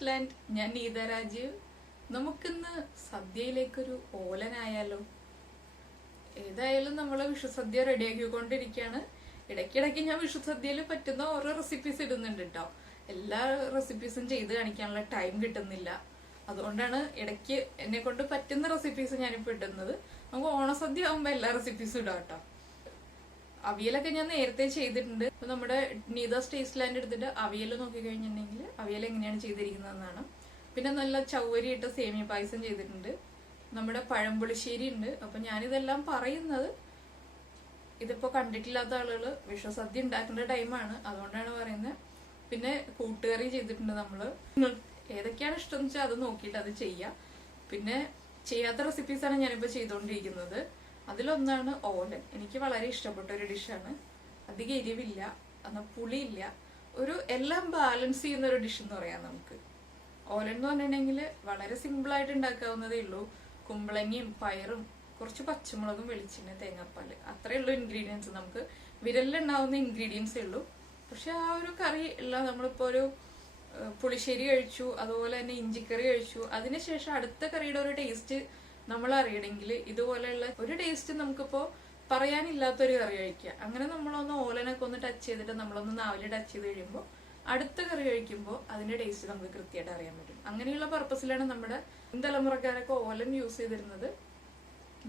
ടേസ്റ്റ്ലാൻഡ്, ഞാൻ നീതരാജ്. നമുക്കിന്ന് സദ്യയിലേക്കൊരു ഓലനായാലോ? ഏതായാലും നമ്മൾ വിഷുസദ്യ റെഡിയാക്കിക്കൊണ്ടിരിക്കുകയാണ്. ഇടയ്ക്കിടയ്ക്ക് ഞാൻ വിഷുസദ്യയിൽ പറ്റുന്ന ഓരോ റെസിപ്പീസ് ഇടുന്നുണ്ട് കേട്ടോ. എല്ലാ റെസിപ്പീസും ചെയ്ത് കാണിക്കാനുള്ള ടൈം കിട്ടുന്നില്ല. അതുകൊണ്ടാണ് ഇടയ്ക്ക് എന്നെ കൊണ്ട് പറ്റുന്ന റെസിപ്പീസ് ഞാനിപ്പോൾ ഇടുന്നത്. നമുക്ക് ഓണസദ്യ ആകുമ്പോൾ എല്ലാ റെസിപ്പീസും ഇടാം കേട്ടോ. അവിയലൊക്കെ ഞാൻ നേരത്തെ ചെയ്തിട്ടുണ്ട്. ഇപ്പൊ നമ്മുടെ നീതാസ് ടേസ്റ്റ്ലാൻഡ് എടുത്തിട്ട് അവിയൽ നോക്കിക്കഴിഞ്ഞിട്ടുണ്ടെങ്കിൽ അവിയൽ എങ്ങനെയാണ് ചെയ്തിരിക്കുന്നതെന്നാണ്. പിന്നെ നല്ല ചവ്വരി ഇട്ട സേമിയ പായസം ചെയ്തിട്ടുണ്ട്. നമ്മുടെ പഴംപുളിശ്ശേരി ഉണ്ട്. അപ്പൊ ഞാനിതെല്ലാം പറയുന്നത് ഇതിപ്പോ കണ്ടിട്ടില്ലാത്ത ആളുകൾ വിഷുസദ്യ ഉണ്ടാക്കേണ്ട ടൈമാണ്, അതുകൊണ്ടാണ് പറയുന്നത്. പിന്നെ കൂട്ടുകറി ചെയ്തിട്ടുണ്ട് നമ്മള്. ഏതൊക്കെയാണ് ഇഷ്ടം എന്ന് വെച്ചാൽ അത് നോക്കിയിട്ട് അത് ചെയ്യാം. പിന്നെ ചെയ്യാത്ത റെസിപ്പീസാണ് ഞാനിപ്പോ ചെയ്തുകൊണ്ടിരിക്കുന്നത്. അതിലൊന്നാണ് ഓലൻ. എനിക്ക് വളരെ ഇഷ്ടപ്പെട്ട ഒരു ഡിഷാണ്. അധികം എരിവില്ല, എന്നാൽ പുളിയില്ല, ഒരു എല്ലാം ബാലൻസ് ചെയ്യുന്ന ഒരു ഡിഷ് എന്ന് പറയാം നമുക്ക്. ഓലൻ എന്ന് പറഞ്ഞിട്ടുണ്ടെങ്കിൽ വളരെ സിമ്പിൾ ആയിട്ട് ഉണ്ടാക്കാവുന്നതേ ഉള്ളൂ. കുമ്പളങ്ങയും പയറും കുറച്ച് പച്ചമുളകും വെളിച്ചെണ്ണ തേങ്ങാപ്പാല്, അത്രേ ഉള്ളൂ ഇൻഗ്രീഡിയൻസ്. നമുക്ക് വിരലിലുണ്ടാവുന്ന ഇൻഗ്രീഡിയൻസേ ഉള്ളൂ. പക്ഷെ ആ ഒരു കറി എല്ലാം നമ്മളിപ്പോ ഒരു പുളിശ്ശേരി കഴിച്ചു, അതുപോലെ തന്നെ ഇഞ്ചിക്കറി കഴിച്ചു, അതിനുശേഷം അടുത്ത കറിയുടെ ഒരു ടേസ്റ്റ് നമ്മൾ അറിയണമെങ്കിൽ ഇതുപോലെയുള്ള ഒരു ടേസ്റ്റ് നമുക്കിപ്പോ പറയാനില്ലാത്തൊരു കറി കഴിക്കുക. അങ്ങനെ നമ്മളൊന്ന് ഓലനൊക്കെ ഒന്ന് ടച്ച് ചെയ്തിട്ട് നമ്മളൊന്ന് നാവില് ടച്ച് ചെയ്ത് കഴിയുമ്പോൾ അടുത്ത കറി കഴിക്കുമ്പോൾ അതിന്റെ ടേസ്റ്റ് നമുക്ക് കൃത്യമായിട്ട് അറിയാൻ പറ്റും. അങ്ങനെയുള്ള പർപ്പസിലാണ് നമ്മുടെ തലമുറക്കാരൊക്കെ ഓലൻ യൂസ് ചെയ്തിരുന്നത്.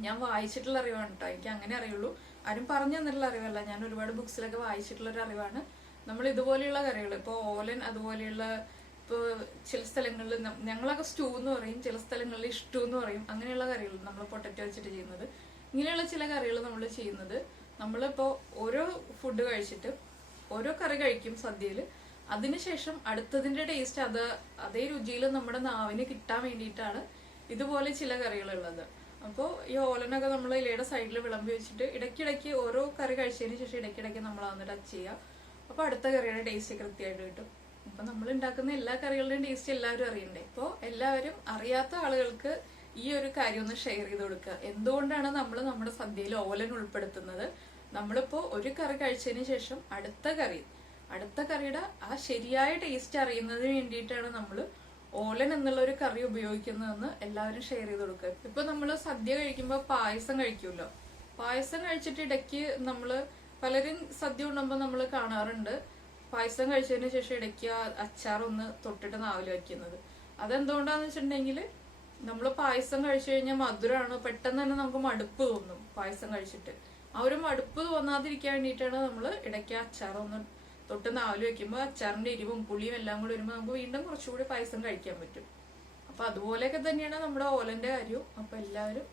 ഞാൻ വായിച്ചിട്ടുള്ള അറിവാണ് കേട്ടോ, എനിക്ക് അങ്ങനെ അറിയുള്ളൂ. ആരും പറഞ്ഞു തന്നിട്ടുള്ള അറിവല്ല. ഞാൻ ഒരുപാട് ബുക്സിലൊക്കെ വായിച്ചിട്ടുള്ള ഒരു അറിവാണ്. നമ്മൾ ഇതുപോലെയുള്ള കറികൾ, ഇപ്പോൾ ഓലൻ അതുപോലെയുള്ള, ഇപ്പോൾ ചില സ്ഥലങ്ങളിൽ ഞങ്ങളൊക്കെ സ്റ്റൂ എന്ന് പറയും, ചില സ്ഥലങ്ങളിൽ ഇഷ്ടു എന്ന് പറയും. അങ്ങനെയുള്ള കറികൾ നമ്മൾ പൊട്ടറ്റോ വെച്ചിട്ട് ചെയ്യുന്നത്, ഇങ്ങനെയുള്ള ചില കറികൾ നമ്മൾ ചെയ്യുന്നത്, നമ്മളിപ്പോൾ ഓരോ ഫുഡ് കഴിച്ചിട്ട് ഓരോ കറി കഴിക്കും സദ്യയിൽ. അതിനുശേഷം അടുത്തതിന്റെ ടേസ്റ്റ് അതേ രുചിയിൽ നമ്മുടെ നാവിന് കിട്ടാൻ വേണ്ടിയിട്ടാണ് ഇതുപോലെ ചില കറികളുള്ളത്. അപ്പോൾ ഈ ഓലനൊക്കെ നമ്മൾ ഇലയുടെ സൈഡിൽ വിളമ്പി വെച്ചിട്ട് ഇടയ്ക്കിടയ്ക്ക് ഓരോ കറി കഴിച്ചതിന് ശേഷം ഇടയ്ക്കിടയ്ക്ക് നമ്മൾ അതൊന്ന് ടച്ച് ചെയ്യുക. അപ്പോൾ അടുത്ത കറിയുടെ ടേസ്റ്റ് കൃത്യമായിട്ട് കിട്ടും. അപ്പൊ നമ്മൾ ഉണ്ടാക്കുന്ന എല്ലാ കറികളുടെയും ടേസ്റ്റ് എല്ലാവരും അറിയണ്ടേ. അപ്പോൾ എല്ലാവരും അറിയാത്ത ആളുകൾക്ക് ഈ ഒരു കാര്യം ഒന്ന് ഷെയർ ചെയ്ത് കൊടുക്കുക. എന്തുകൊണ്ടാണ് നമ്മൾ നമ്മുടെ സദ്യയിൽ ഓലൻ ഉൾപ്പെടുത്തുന്നത്? നമ്മളിപ്പോ ഒരു കറി കഴിച്ചതിന് ശേഷം അടുത്ത കറിയുടെ ആ ശരിയായ ടേസ്റ്റ് അറിയുന്നതിന് വേണ്ടിയിട്ടാണ് നമ്മൾ ഓലൻ എന്നുള്ള ഒരു കറി ഉപയോഗിക്കുന്നതെന്ന് എല്ലാവരും ഷെയർ ചെയ്ത് കൊടുക്കുക. ഇപ്പൊ നമ്മൾ സദ്യ കഴിക്കുമ്പോൾ പായസം കഴിക്കുമല്ലോ. പായസം കഴിച്ചിട്ട് ഇടയ്ക്ക് നമ്മള് പലരും സദ്യ ഉണ്ടുമ്പോൾ നമ്മൾ കാണാറുണ്ട് പായസം കഴിച്ചതിന് ശേഷം ഇടയ്ക്ക് അച്ചാറൊന്ന് തൊട്ടിട്ട് നാവിൽ വയ്ക്കുന്നത്. അതെന്തുകൊണ്ടാന്ന് വെച്ചിട്ടുണ്ടെങ്കിൽ നമ്മൾ പായസം കഴിച്ചു കഴിഞ്ഞാൽ മധുരമാണ്, പെട്ടെന്ന് തന്നെ നമുക്ക് മടുപ്പ് തോന്നും പായസം കഴിച്ചിട്ട്. ആ ഒരു മടുപ്പ് തോന്നാതിരിക്കാൻ വേണ്ടിയിട്ടാണ് നമ്മൾ ഇടയ്ക്ക് അച്ചാറൊന്ന് തൊട്ട് നാവിൽ വെക്കുമ്പോൾ അച്ചാറിന്റെ എരിവും പുളിയും എല്ലാം കൂടി വരുമ്പോൾ നമുക്ക് വീണ്ടും കുറച്ചുകൂടി പായസം കഴിക്കാൻ പറ്റും. അപ്പൊ അതുപോലെയൊക്കെ തന്നെയാണ് നമ്മുടെ ഓലന്റെ കാര്യവും. അപ്പൊ എല്ലാവരും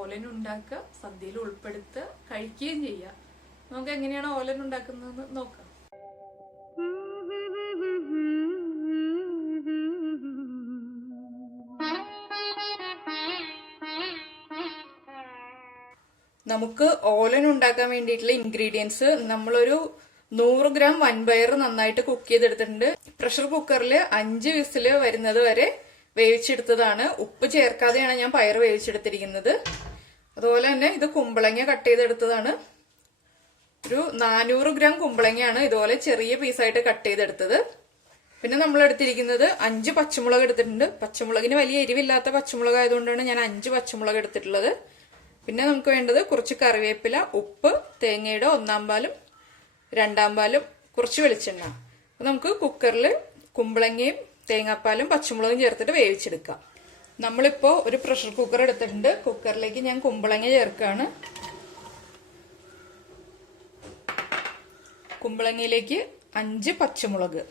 ഓലൻ ഉണ്ടാക്കുക, സദ്യയിൽ ഉൾപ്പെടുത്തുക, കഴിക്കുകയും ചെയ്യുക. നമുക്ക് എങ്ങനെയാണ് ഓലൻ ഉണ്ടാക്കുന്നതെന്ന് നോക്കാം. നമുക്ക് ഓലൻ ഉണ്ടാക്കാൻ വേണ്ടിയിട്ടുള്ള ഇൻഗ്രീഡിയൻസ് നമ്മളൊരു 100 ഗ്രാം വൻപയർ നന്നായിട്ട് കുക്ക് ചെയ്തെടുത്തിട്ടുണ്ട്. പ്രഷർ കുക്കറിൽ 5 വിസില് വരുന്നത് വരെ വേവിച്ചെടുത്തതാണ്. ഉപ്പ് ചേർക്കാതെയാണ് ഞാൻ പയർ വേവിച്ചെടുത്തിരിക്കുന്നത്. അതുപോലെ തന്നെ ഇത് കുമ്പളങ്ങ കട്ട് ചെയ്തെടുത്തതാണ്. ഒരു 400 ഗ്രാം കുമ്പളങ്ങയാണ് ഇതുപോലെ ചെറിയ പീസായിട്ട് കട്ട് ചെയ്തെടുത്തത്. പിന്നെ നമ്മൾ എടുത്തിരിക്കുന്നത് 5 പച്ചമുളക് എടുത്തിട്ടുണ്ട്. പച്ചമുളകിന് വലിയ എരിവില്ലാത്ത പച്ചമുളക് ആയതുകൊണ്ടാണ് ഞാൻ 5 പച്ചമുളക് എടുത്തിട്ടുള്ളത്. പിന്നെ നമുക്ക് വേണ്ടത് കുറച്ച് കറിവേപ്പില, ഉപ്പ്, തേങ്ങയുടെ 1-ാം പാലും 2-ാം പാലും, കുറച്ച് വെളിച്ചെണ്ണ. നമുക്ക് കുക്കറിൽ കുമ്പളങ്ങയും തേങ്ങാപ്പാലും പച്ചമുളകും ചേർത്തിട്ട് വേവിച്ചെടുക്കാം. നമ്മളിപ്പോ ഒരു പ്രഷർ കുക്കർ എടുത്തിട്ടുണ്ട്. കുക്കറിലേക്ക് ഞാൻ കുമ്പളങ്ങ ചേർക്കുകയാണ്. കുമ്പളങ്ങയിലേക്ക് 5 പച്ചമുളക്.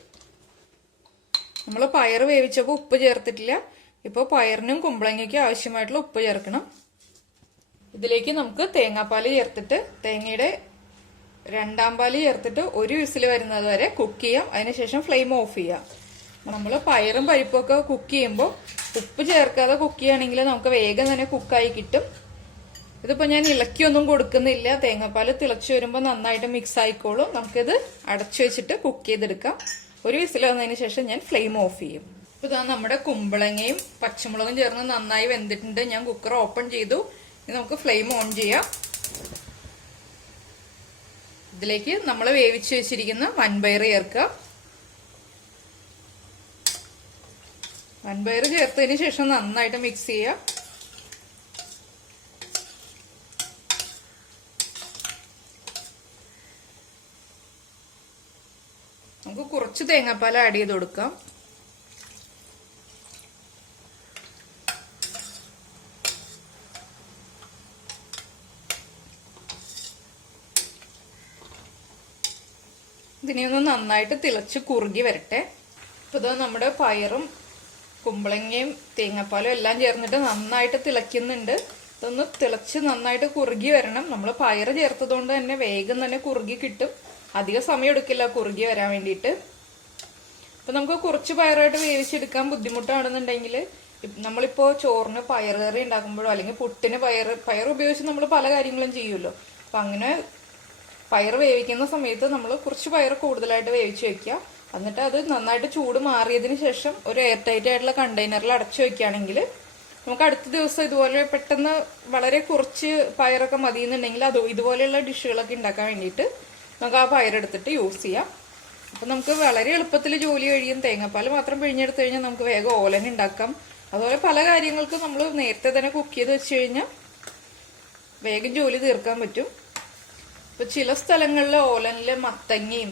നമ്മൾ പയർ വേവിച്ചപ്പോൾ ഉപ്പ് ചേർത്തിട്ടില്ല. ഇപ്പോൾ പയറിനും കുമ്പളങ്ങയ്ക്കും ആവശ്യമായിട്ടുള്ള ഉപ്പ് ചേർക്കണം. ഇതിലേക്ക് നമുക്ക് തേങ്ങാപ്പാല് ചേർത്തിട്ട് തേങ്ങയുടെ 2-ാം പാല് ചേർത്തിട്ട് 1 വിസില് വരുന്നത് വരെ കുക്ക് ചെയ്യാം. അതിനുശേഷം ഫ്ലെയിം ഓഫ് ചെയ്യാം. നമ്മൾ പയറും പരിപ്പും ഒക്കെ കുക്ക് ചെയ്യുമ്പോൾ ഉപ്പ് ചേർക്കാതെ കുക്ക് ചെയ്യുകയാണെങ്കിൽ നമുക്ക് വേഗം തന്നെ കുക്കായി കിട്ടും. ഇതിപ്പോ ഞാൻ ഇളക്കിയൊന്നും കൊടുക്കുന്നില്ല. തേങ്ങാപ്പാല് തിളച്ചു വരുമ്പോൾ നന്നായിട്ട് മിക്സ് ആയിക്കോളും. നമുക്കിത് അടച്ചു വെച്ചിട്ട് കുക്ക് ചെയ്തെടുക്കാം. 1 വിസിൽ വന്നതിന് ശേഷം ഞാൻ ഫ്ലെയിം ഓഫ് ചെയ്യും. ഇപ്പൊ ഇതാ നമ്മുടെ കുമ്പളങ്ങയും പച്ചമുളകും ചേർന്ന് നന്നായി വെന്തിട്ടുണ്ട്. ഞാൻ കുക്കർ ഓപ്പൺ ചെയ്തു. ഇനി നമുക്ക് ഫ്ലെയിം ഓൺ ചെയ്യാം. ഇതിലേക്ക് നമ്മൾ വേവിച്ച് വെച്ചിരിക്കുന്ന വൻപയർ ചേർക്കുക. വൻപയർ ചേർത്തതിന് ശേഷം നന്നായിട്ട് മിക്സ് ചെയ്യാം. നമുക്ക് കുറച്ച് തേങ്ങാപ്പാൽ ആഡ് ചെയ്ത് കൊടുക്കാം. ഇതിനെ ഒന്ന് നന്നായിട്ട് തിളച്ച് കുറുകി വരട്ടെ. ഇപ്പൊ ഇതാ നമ്മുടെ പയറും കുമ്പളങ്ങയും തേങ്ങാപ്പാലും എല്ലാം ചേർന്നിട്ട് നന്നായിട്ട് തിളയ്ക്കുന്നുണ്ട്. ഇതൊന്ന് തിളച്ച് നന്നായിട്ട് കുറുകി വരണം. നമ്മൾ പയറ് ചേർത്തതുകൊണ്ട് തന്നെ വേഗം തന്നെ കുറുകി കിട്ടും. അധിക സമയം എടുക്കില്ല കുറുകി വരാൻ വേണ്ടിയിട്ട്. അപ്പൊ നമുക്ക് കുറച്ച് പയറായിട്ട് വേവിച്ചെടുക്കാൻ ബുദ്ധിമുട്ടാണെന്നുണ്ടെങ്കിൽ നമ്മളിപ്പോ ചോറിന് പയറുകറി ഉണ്ടാക്കുമ്പോഴോ അല്ലെങ്കിൽ പുട്ടിന് പയർ ഉപയോഗിച്ച് നമ്മൾ പല കാര്യങ്ങളും ചെയ്യുമല്ലോ. അപ്പൊ അങ്ങനെ പയർ വേവിക്കുന്ന സമയത്ത് നമ്മൾ കുറച്ച് പയർ കൂടുതലായിട്ട് വേവിച്ച് വെക്കുക. എന്നിട്ട് അത് നന്നായിട്ട് ചൂട് മാറിയതിന് ശേഷം ഒരു എയർ ടൈറ്റ് ആയിട്ടുള്ള കണ്ടെയ്നറിൽ അടച്ചു വെക്കുകയാണെങ്കിൽ നമുക്ക് അടുത്ത ദിവസം ഇതുപോലെ പെട്ടെന്ന് വളരെ കുറച്ച് പയറൊക്കെ മതിയെന്നുണ്ടെങ്കിൽ അത് ഇതുപോലെയുള്ള ഡിഷുകളൊക്കെ ഉണ്ടാക്കാൻ വേണ്ടിയിട്ട് നമുക്ക് ആ പയറെടുത്തിട്ട് യൂസ് ചെയ്യാം. അപ്പൊ നമുക്ക് വളരെ എളുപ്പത്തിൽ ജോലി കഴിയും. തേങ്ങാപ്പാൽ മാത്രം പിഴിഞ്ഞെടുത്ത് കഴിഞ്ഞാൽ നമുക്ക് വേഗം ഓലൻ ഉണ്ടാക്കാം. അതുപോലെ പല കാര്യങ്ങൾക്കും നമ്മൾ നേരത്തെ തന്നെ കുക്ക് ചെയ്ത് വെച്ച് കഴിഞ്ഞാൽ വേഗം ജോലി തീർക്കാൻ പറ്റും. ഇപ്പൊ ചില സ്ഥലങ്ങളിൽ ഓലനില് മത്തങ്ങയും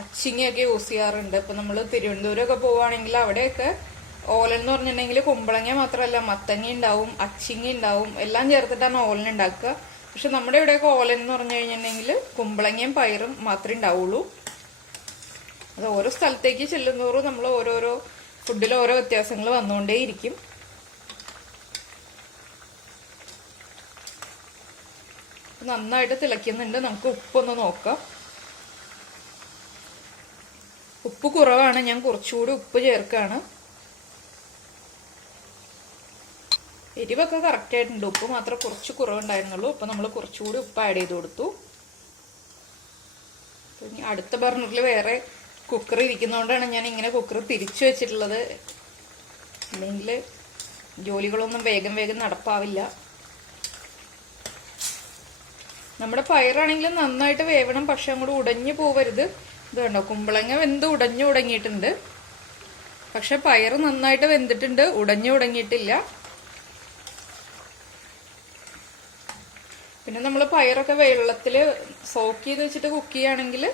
അച്ചിങ്ങയൊക്കെ യൂസ് ചെയ്യാറുണ്ട്. ഇപ്പൊ നമ്മൾ തിരുവനന്തപുരം ഒക്കെ പോവുകയാണെങ്കിൽ അവിടെയൊക്കെ ഓലൻ എന്ന് പറഞ്ഞിട്ടുണ്ടെങ്കിൽ കുമ്പളങ്ങ മാത്രമല്ല മത്തങ്ങ ഉണ്ടാവും, അച്ചിങ്ങ ഉണ്ടാവും, എല്ലാം ചേർത്തിട്ടാണ് ഓലൻ ഉണ്ടാക്കുക. പക്ഷെ നമ്മുടെ ഇവിടെയൊക്കെ ഓലൻ എന്ന് പറഞ്ഞു കഴിഞ്ഞിട്ടുണ്ടെങ്കിൽ കുമ്പളങ്ങയും പയറും മാത്രമേ ഉണ്ടാവുള്ളൂ. അത് ഓരോ സ്ഥലത്തേക്ക് ചെല്ലുന്നതോറും നമ്മൾ ഓരോരോ ഫുഡിൽ ഓരോ വ്യത്യാസങ്ങൾ വന്നുകൊണ്ടേയിരിക്കും. നന്നായിട്ട് തിളയ്ക്കുന്നുണ്ട്. നമുക്ക് ഉപ്പൊന്ന് നോക്കാം. ഉപ്പ് കുറവാണ്, ഞാൻ കുറച്ചുകൂടി ഉപ്പ് ചേർക്കാണ്. എരിവൊക്കെ കറക്റ്റ് ആയിട്ടുണ്ട്. ഉപ്പ് മാത്രം കുറച്ച് കുറവുണ്ടായിരുന്നുള്ളൂ. അപ്പൊ നമ്മൾ കുറച്ചുകൂടി ഉപ്പ് ആഡ് ചെയ്ത് കൊടുത്തു. ഇനി അടുത്ത ബർണറിൽ വേറെ കുക്കർ ഇരിക്കുന്നതുകൊണ്ടാണ് ഞാൻ ഇങ്ങനെ കുക്കർ തിരിച്ചു വെച്ചിട്ടുള്ളത്. അല്ലെങ്കിൽ ജോലികളൊന്നും വേഗം വേഗം നടപ്പാവില്ല. നമ്മുടെ പയറാണെങ്കിലും നന്നായിട്ട് വേവണം, പക്ഷെ അങ്ങോട്ട് ഉടഞ്ഞു പോവരുത്. ഇത് കണ്ടോ, കുമ്പളങ്ങ വെന്ത് ഉടഞ്ഞു തുടങ്ങിയിട്ടുണ്ട്. പക്ഷെ പയറ് നന്നായിട്ട് വെന്തിട്ടുണ്ട്, ഉടഞ്ഞു തുടങ്ങിയിട്ടില്ല. പിന്നെ നമ്മൾ പയറൊക്കെ വെള്ളത്തിൽ സോക്ക് ചെയ്ത് വെച്ചിട്ട് കുക്ക് ചെയ്യുകയാണെങ്കിൽ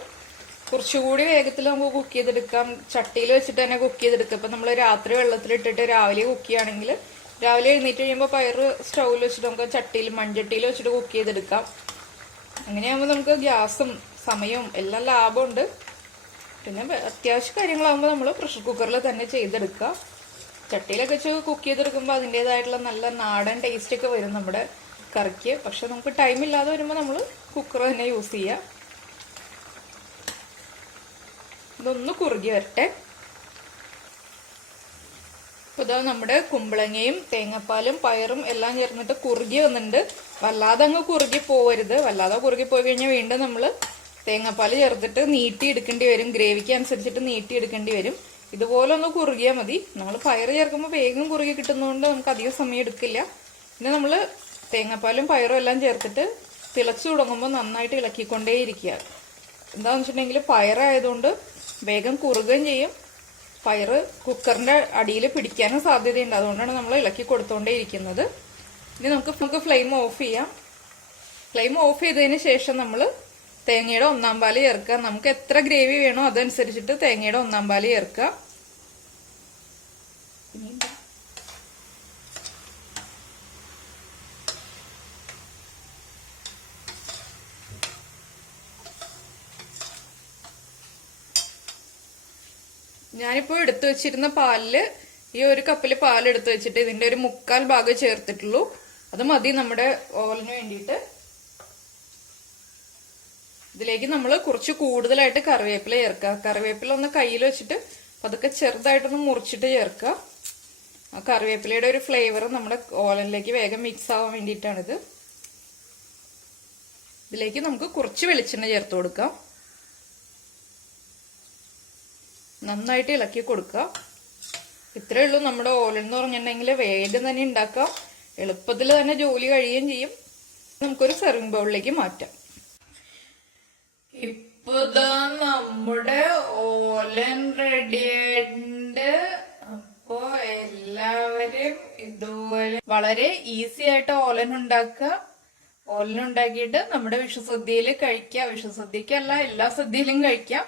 കുറച്ചുകൂടി വേഗത്തിൽ നമുക്ക് കുക്ക് ചെയ്തെടുക്കാം. ചട്ടിയിൽ വെച്ചിട്ട് തന്നെ കുക്ക് ചെയ്തെടുക്കാം. ഇപ്പൊ നമ്മൾ രാത്രി വെള്ളത്തിലിട്ടിട്ട് രാവിലെ കുക്ക് ചെയ്യുകയാണെങ്കിൽ രാവിലെ എഴുന്നേറ്റ് കഴിയുമ്പോൾ പയറ് സ്റ്റൗവിൽ വെച്ചിട്ട് നമുക്ക് ചട്ടിയിൽ മൺചട്ടിയിൽ വെച്ചിട്ട് കുക്ക് ചെയ്തെടുക്കാം. അങ്ങനെയാകുമ്പോൾ നമുക്ക് ഗ്യാസും സമയവും എല്ലാം ലാഭമുണ്ട്. പിന്നെ അത്യാവശ്യ കാര്യങ്ങളാകുമ്പോൾ നമ്മൾ പ്രഷർ കുക്കറിൽ തന്നെ ചെയ്തെടുക്കുക. ചട്ടിയിലൊക്കെ വെച്ച് കുക്ക് ചെയ്തെടുക്കുമ്പോൾ അതിൻ്റെതായിട്ടുള്ള നല്ല നാടൻ ടേസ്റ്റ് ഒക്കെ വരും നമ്മുടെ കറിക്ക്. പക്ഷെ നമുക്ക് ടൈം ഇല്ലാതെ വരുമ്പോൾ നമ്മൾ കുക്കർ തന്നെ യൂസ് ചെയ്യുക. ഇതൊന്ന് കുറുകി വരട്ടെ. അപ്പോൾ ഇതാ നമ്മുടെ കുമ്പളങ്ങയും തേങ്ങാപ്പാലും പയറും എല്ലാം ചേർന്നിട്ട് കുറുകി വന്നിട്ടുണ്ട്. വല്ലാതെ അങ്ങ് കുറുകി പോവരുത്. വല്ലാതെ കുറുകി പോയി കഴിഞ്ഞാൽ വീണ്ടും നമ്മൾ തേങ്ങാപ്പാൽ ചേർത്തിട്ട് നീട്ടി എടുക്കേണ്ടി വരും. ഗ്രേവിക്ക് അനുസരിച്ചിട്ട് നീട്ടി എടുക്കേണ്ടി വരും. ഇതുപോലെ ഒന്ന് കുറുകിയാൽ മതി. നമ്മൾ പയർ ചേർക്കുമ്പോൾ വേഗം കുറുകി കിട്ടുന്നതുകൊണ്ട് നമുക്ക് അധികം സമയം എടുക്കില്ല. പിന്നെ നമ്മൾ തേങ്ങാപ്പാലും പയറും എല്ലാം ചേർത്തിട്ട് തിളച്ചു തുടങ്ങുമ്പോൾ നന്നായിട്ട് ഇളക്കിക്കൊണ്ടേയിരിക്കുക. എന്താണെന്ന് വെച്ചിട്ടുണ്ടെങ്കിൽ പയറായതുകൊണ്ട് വേഗം കുറുകുകയും ചെയ്യും. പയറ് കുക്കറിന്റെ അടിയിൽ പിടിക്കാനും സാധ്യതയുണ്ട്. അതുകൊണ്ടാണ് നമ്മൾ ഇളക്കി കൊടുത്തോണ്ടേയിരിക്കുന്നത്. ഇനി നമുക്ക് ഫ്ലെയിം ഓഫ് ചെയ്യാം. ഫ്ലെയിം ഓഫ് ചെയ്തതിന് ശേഷം നമ്മൾ തേങ്ങയുടെ ഒന്നാം പാല് ചേർക്കുക. നമുക്ക് എത്ര ഗ്രേവി വേണോ അതനുസരിച്ചിട്ട് തേങ്ങയുടെ ഒന്നാം പാല് ചേർക്കുക. ഞാനിപ്പോ എടുത്തു വെച്ചിരുന്ന പാലില് ഈ ഒരു കപ്പില് പാൽ എടുത്തു വെച്ചിട്ട് ഇതിന്റെ ഒരു 1/4 ഭാഗം ചേർത്തിട്ടുള്ളൂ. അത് മതി നമ്മുടെ ഓലന് വേണ്ടിയിട്ട്. ഇതിലേക്ക് നമ്മൾ കുറച്ച് കൂടുതലായിട്ട് കറിവേപ്പില ചേർക്കുക. കറിവേപ്പില ഒന്ന് കയ്യിൽ വെച്ചിട്ട് അതൊക്കെ ചെറുതായിട്ടൊന്ന് മുറിച്ചിട്ട് ചേർക്കുക. ആ കറിവേപ്പിലയുടെ ഒരു ഫ്ലേവർ നമ്മുടെ ഓലനിലേക്ക് വേഗം മിക്സ് ആവാൻ വേണ്ടിയിട്ടാണിത്. ഇതിലേക്ക് നമുക്ക് കുറച്ച് വെളിച്ചെണ്ണ ചേർത്ത് കൊടുക്കാം. നന്നായിട്ട് ഇളക്കി കൊടുക്കുക. ഇത്രയേ ഉള്ളൂ നമ്മുടെ ഓലൻ എന്ന് പറഞ്ഞിട്ടുണ്ടെങ്കിൽ വേഗം തന്നെ ഉണ്ടാക്കാം. എളുപ്പത്തിൽ തന്നെ ജോലി കഴിയുകയും ചെയ്യും. നമുക്കൊരു സെർവിങ് ബൗളിലേക്ക് മാറ്റാം. ഇപ്പതാ നമ്മുടെ ഓലൻ റെഡി ആയിട്ടുണ്ട്. അപ്പോ വളരെ ഈസി ആയിട്ട് ഓലൻ ഉണ്ടാക്കുക. ഓലൻ ഉണ്ടാക്കിയിട്ട് നമ്മുടെ വിഷുസദ്യയിൽ കഴിക്കുക. വിഷുസദ്യക്കല്ല, എല്ലാ സദ്യയിലും കഴിക്കാം.